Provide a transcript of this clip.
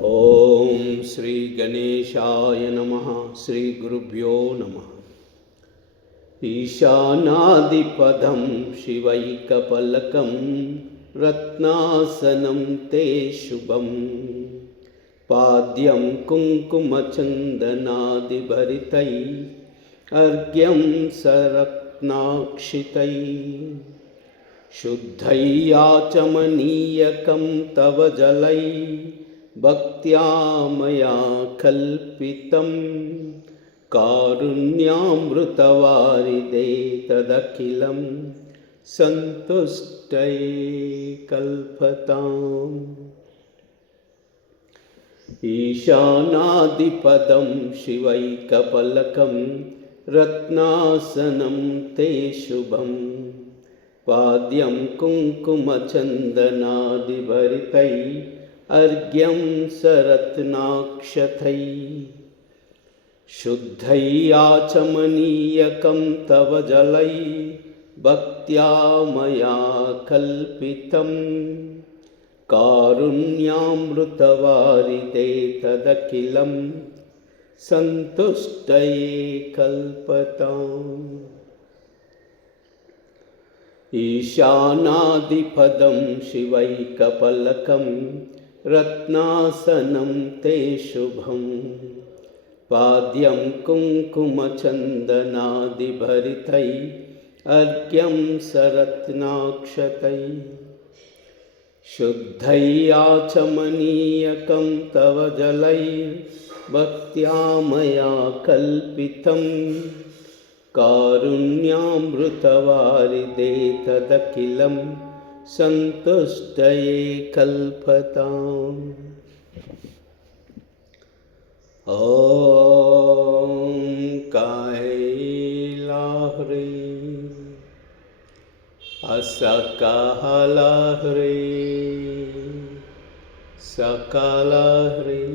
ओम श्री गणेशाय नमः। श्री गुरुभ्यो नमः। ईशानादिपदं शिवैकपलकं रत्नासनं ते शुभं पाद्यं कुङ्कुमचन्दनादिभरितैः अर्घ्यं सरत्नाक्षितैः शुद्धैयाचमनीयकं तव जलैः भक्त्या मया कल्पितं कारुण्यामृतवारिदे तदखिलं सन्तुष्टये कल्पताम्। ईशानादिपदं शिवैकपलकं रत्नासनं ते शुभं पाद्यं कुङ्कुमचन्दनादिभरितैः अर्घ्यं सरत्नाक्षतैः शुद्धैयाचमनीयकं तव जलैः भक्त्या मया कल्पितं कारुण्यामृतवारिदे तदखिलं सन्तुष्टये कल्पताम्। ईशानादिपदं शिवैकपलकं रत्नासनं ते शुभं पाद्यं कुङ्कुमचन्दनादिभरितैः अर्घ्यं सरत्नाक्षतैः शुद्धैयाचमनीयकं तव जलैः भक्त्या मया कल्पितं कारुण्यामृतवारिदे तदखिलं सन्तुष्टये कल्पताम्। ॐ कैलाह्री असकालाह्री सकलाह्री